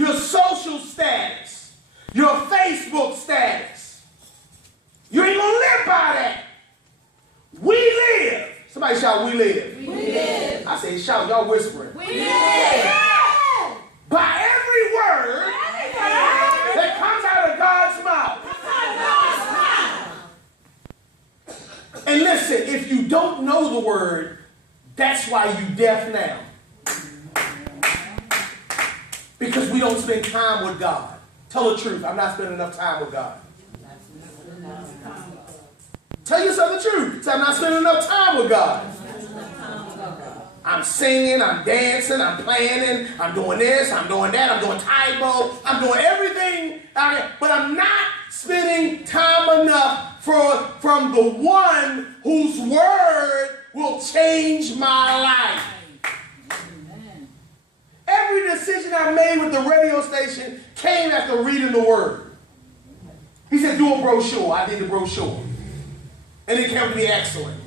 your social status, your Facebook status. You ain't gonna live by that. We live. Somebody shout, we live. We live. I say shout, y'all whispering. We live. By every word that comes out of God's mouth. And listen, if you don't know the word, that's why you deaf now. Because we don't spend time with God. Tell the truth, I'm not spending enough time with God. Tell yourself the truth. Say, I'm not spending enough time with God. I'm singing, I'm dancing, I'm planning, I'm doing this, I'm doing that, I'm doing typo, I'm doing everything, but I'm not spending time enough from the one whose word will change my life. Every decision I made with the radio station came after reading the word. He said, do a brochure. I did the brochure. And it came to be excellent.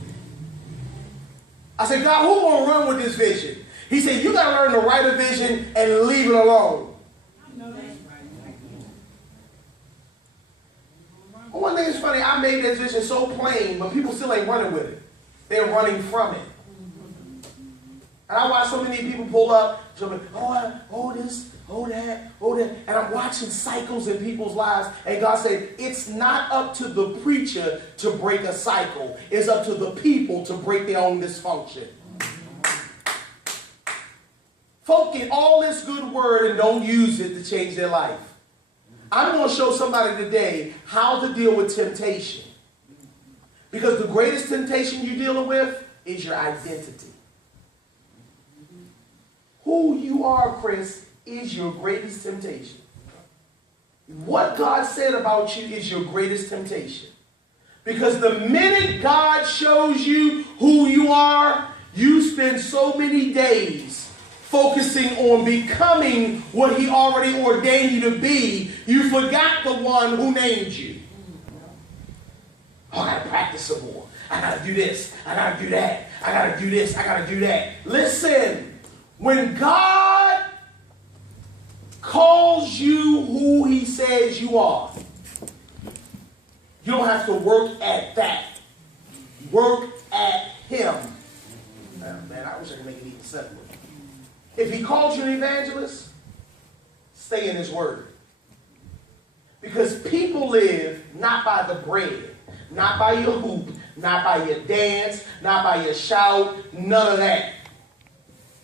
I said, God, who gonna run with this vision? He said, you got to learn to write a vision and leave it alone. One thing is funny, I made this vision so plain, but people still ain't running with it. They're running from it. And I watch so many people pull up, oh this, oh that, oh that. And I'm watching cycles in people's lives. And God said, it's not up to the preacher to break a cycle. It's up to the people to break their own dysfunction. Folk get all this good word and don't use it to change their life. I'm going to show somebody today how to deal with temptation. Because the greatest temptation you're dealing with is your identity. Who you are, Chris, is your greatest temptation. What God said about you is your greatest temptation. Because the minute God shows you who you are, you spend so many days focusing on becoming what he already ordained you to be, you forgot the one who named you. Oh, I gotta practice some more. I gotta do this. I gotta do that. I gotta do this. I gotta do that. Listen, when God calls you who he says you are, you don't have to work at that. Work at him. Oh, man, I wish I could make it even simpler. If he calls you an evangelist, stay in his word. Because people live not by the bread, not by your hoop, not by your dance, not by your shout, none of that.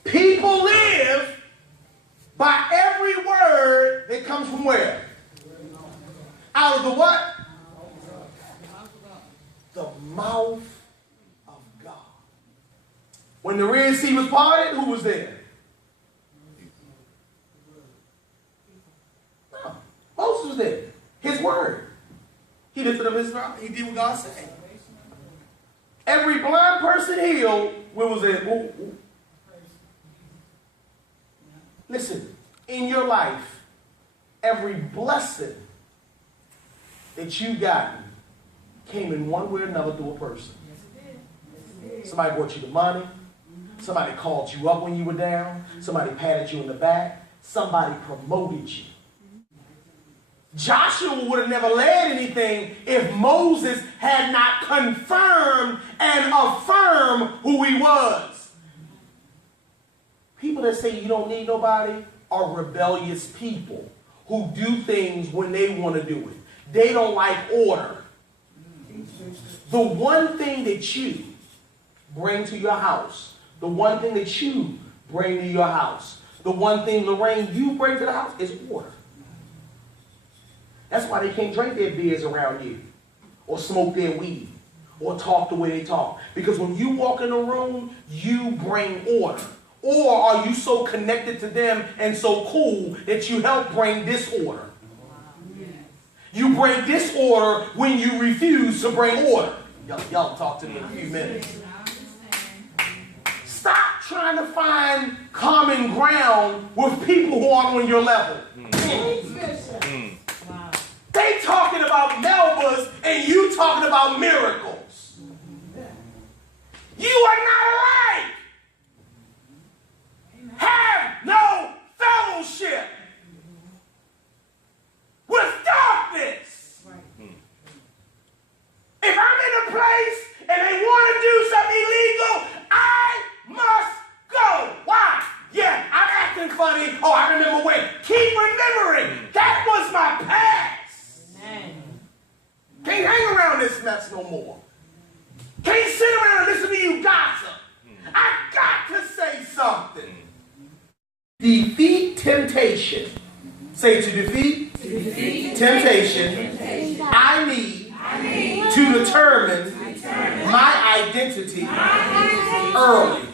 People live by every word that comes from where? Out of the what? The mouth of God. When the Red Sea was parted, who was there? No, Moses was there. His word. He lifted up his mouth. He did what God said. Every blind person healed, where was it? Ooh. Listen, in your life, every blessing that you gotten came in one way or another through a person. Somebody brought you the money. Somebody called you up when you were down. Somebody patted you in the back. Somebody promoted you. Joshua would have never led anything if Moses had not confirmed and affirmed who he was. People that say you don't need nobody are rebellious people who do things when they want to do it. They don't like order. The one thing that you bring to your house, the one thing that you bring to your house, the one thing, Lorraine, you bring to the house is order. That's why they can't drink their beers around you, or smoke their weed, or talk the way they talk. Because when you walk in a room, you bring order. Or are you so connected to them and so cool that you help bring disorder? You bring disorder when you refuse to bring order. Y'all talk to me in a few minutes. Stop trying to find common ground with people who aren't on your level. They talking about Melbas and you talking about miracles. You are not alike. Have no fellowship. this mess no more. Can't sit around and listen to you gossip. I got to say something. Defeat temptation. Say to defeat temptation. I need to determine my identity early.